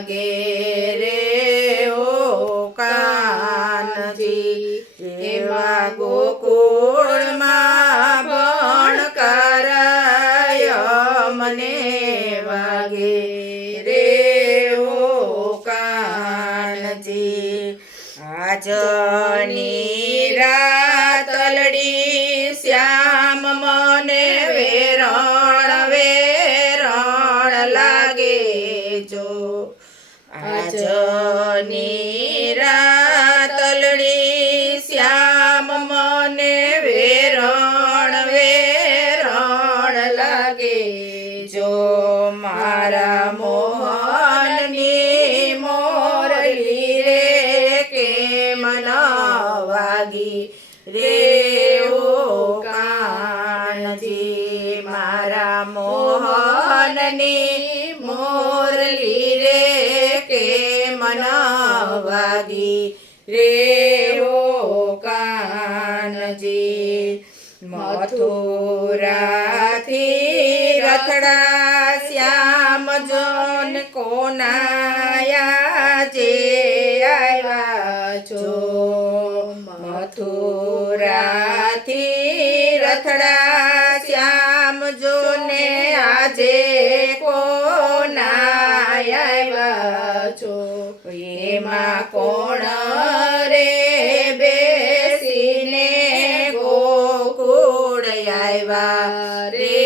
વાગે રે ઓ કાનજી એવા ગોકુળમાં ભણકારાય મને વાગે રે ઓ કાનજી આજની રાતલડી શ્યામ મને વેરણ લાગે જો આજની રાતલડી શ્યામ મને વેરણ લાગે જો મારા મોહનની મોરલી રે કેમ ન વાગી રે ઓ કાનજી મારા મોહનની મોરલી રે કેમ ન વાગી રે ઓ કાનજી મથુરાથી રથડા શ્યામ જોન કોનાયા જે આવ્યા છો મથુરાથી રથડા શ્યામ જોને આજે કોનાયા આવ્યા છો એમાં કોણ રે બેસીને ગોકુળ આવ્યા રે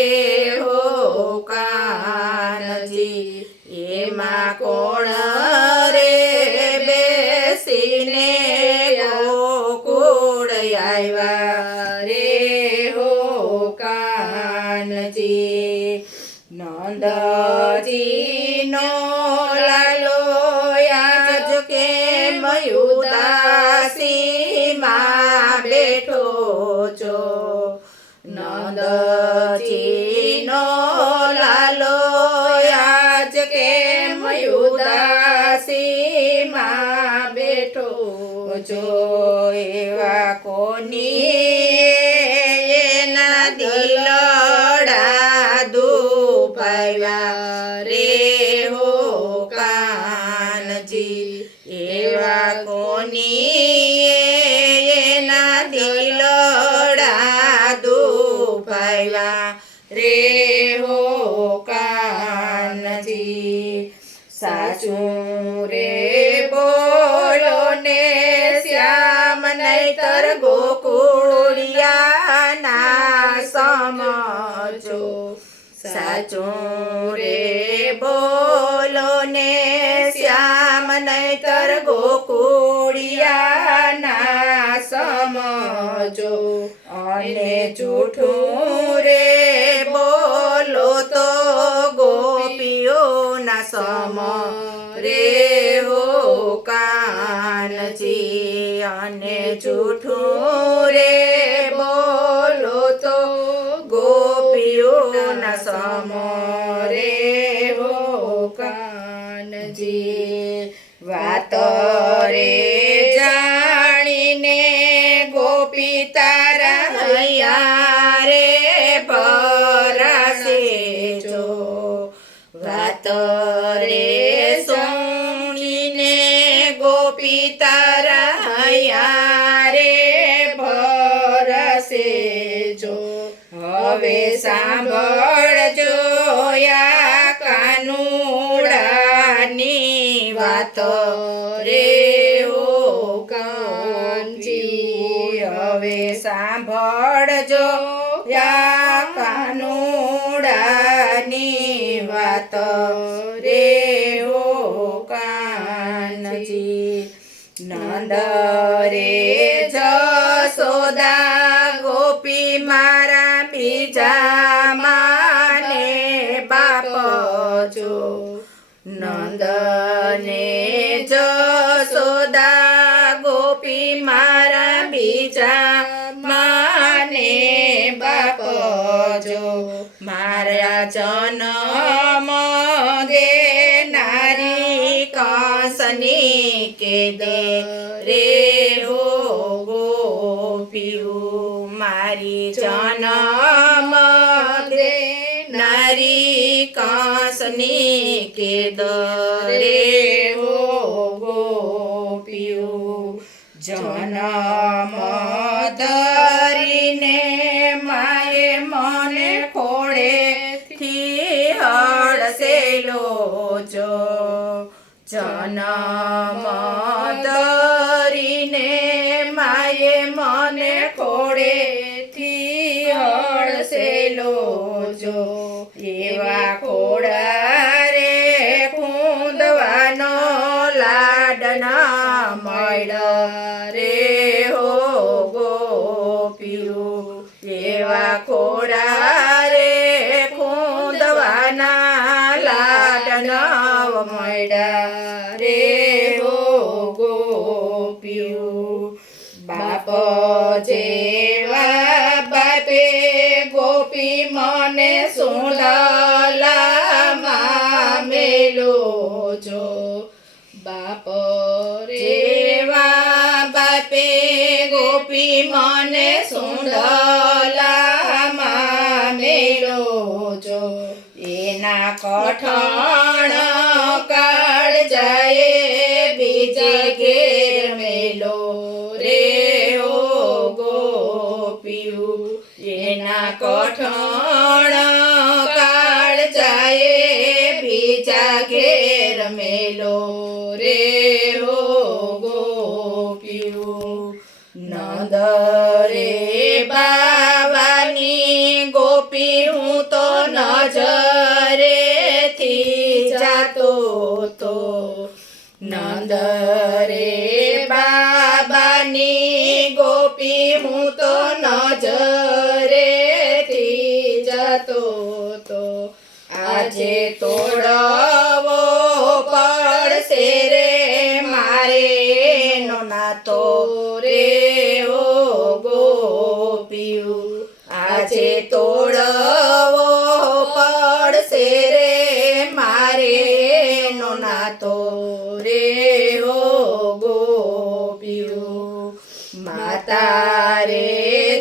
હો કાનજી એમાં કોણ રે બેસીને ગોકુળ આવ્યા રે હો કાનજી નંદજીનો લાલો આજ કેમ ઉદાસીમાં બેઠો છો નંદજીનો લાલો આજ કેમ ઉદાસીમાં બેઠો છો એવા કોની એના દિલડા દુભાવ્યા રે હો કાનજી એવા કોની એના દિલડા દુભાવ્યા રે હો કાનજી સાચું રે બોલો ને શ્યામ નહીતર ગોકુળિયાના સમજો સાચું રે બોલો ને શ્યામ નહીતર ગોકુળિયાના સમજો અને જૂઠું રે બોલો તો ગોપીઓના સમ રે હો કાનજી અને જૂઠું રે બોલો તો ગોપીઓના સમ રે હો કાનજી વાત રે જાણીને ગોપી તારા હૈયા રે ભરાશે જો વાત રે સોણીને ગોપી તારા હૈયા રે ભરાશે જો હવે સાંભળજો યા કાનુડાની વાત રે ઓ કાનજી હવે સાંભળજો યા કાનુડાની વાત રે ઓ કાનજી નંદ રે જશોદા ગોપી મારા બીજા માને બાપ જો નંદને જશોદા ગોપી મારા બીજા માને બાપ જો મારા જન્મ દેનારી કંસની કે દે રે હો ગોપીઓ મારી જન્મ દેનારી કંસની કે દે રે જન્મ ધરીને માએ મને ખોળેથી હળસેલો જો એવા ખોડા રે ખૂંદવાનો લાડના મળ્યા રે હો ગોપીયું એવા ખોડા રે ખૂંદવાના લાડના મળ્યા રે હો ગોપીયું બાપ જેવા બાપે ગોપી મને સુંદલામાં મેલો જો બાપ જેવા બાપે ગોપી મને સુંદલામાં મેલો જો એના કઠણ કાળ જાય બીજે ઘેર મેલો રે ઓ ગોપીયું એના કઠણ કાળ જાય બીજા ઘેર મેલો રે હો ગોપીયું નંદ રે બાવાની ગોપી હું તો નજરેથી જાતો તો નંદ રે બાબાની ગોપી હું તો નજરેથી જતો તો આજે તોડવો પડશે રે મારે નો નાતો રે ઓ ગોપીયું આજે તોડવો પડશે રે મારે નો નાતો રે ઓ ગોપીયું માતા રે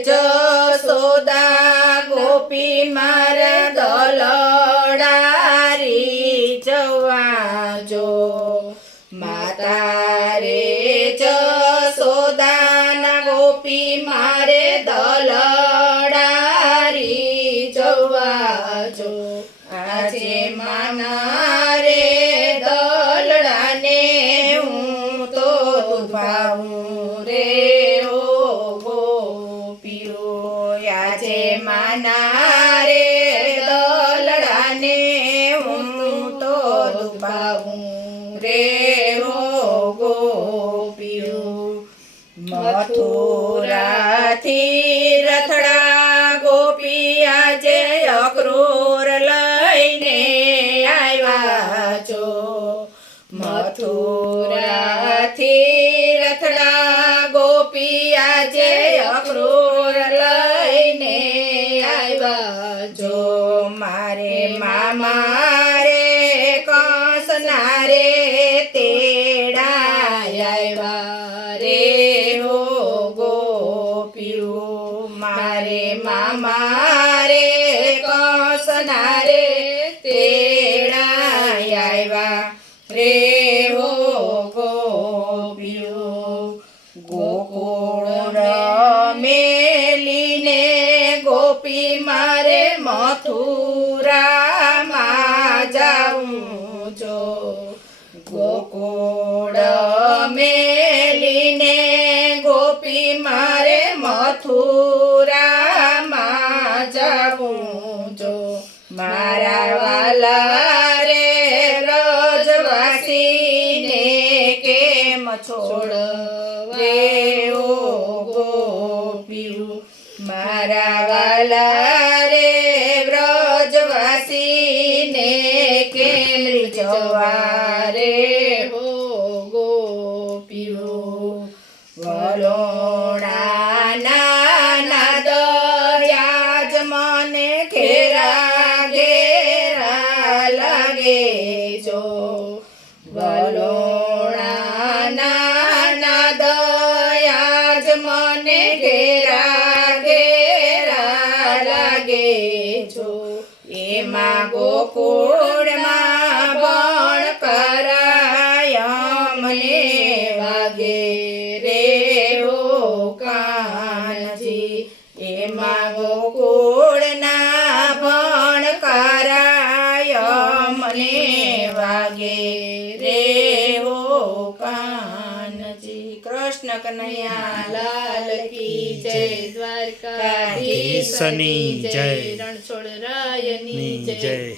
જશોદા ગોપી મારા દલડારી જવા જો માતા રે જશોદાના ગોપી મારે દલડારી જવા જો આજે માના રે દલડાને હું તો દુભાવું રે ઓ ગોપીઓ આજે માના રે દલડાને હું તો દુભાવું રે ઓ ગોપીઓ મથુરાથી રથડા ગોપી આજે અક્રૂર લઈને આવ્યા છો મથુરાથી રથડા ગોપી આજે અક્રૂર લઈને આવ્યા જો મારે મામા રે કંસના રે તેડા આવ્યા રે હો ગોપીયું મારે મામા રે કંસના રે તેડા આવ્યા રે હો ગોપીયું ગોકુળ મેલીને ગોપી મારે મથુરામાં જાઉં જો ગોકુળ મેલીને ગોપી મારે મથુરામાં જાઉં જો મારા વાલા રે વ્રજવાસીને કેમ છોડવે ઓ ગોપીયું મારા વાલા રે વ્રજવાસીને કેમ રીઝવવા રે હો ગોપીયું વલોણાના નાદ યાજ મને ઘેરા ઘેરા લાગે જો વલોણાના નાદ યાજ મને ઘેરા ઘેરા લાગે જો એમાં ગોકુળમાં ભણ કરાય મને વાગે રે ઓ કાનજી એમાં ગોકુળના ભણ કરાય મને વાગે રે કનૈયા લાલ કી જય. દ્વારકાધીશની જય. રણછોડ રાયની ની જય. જય.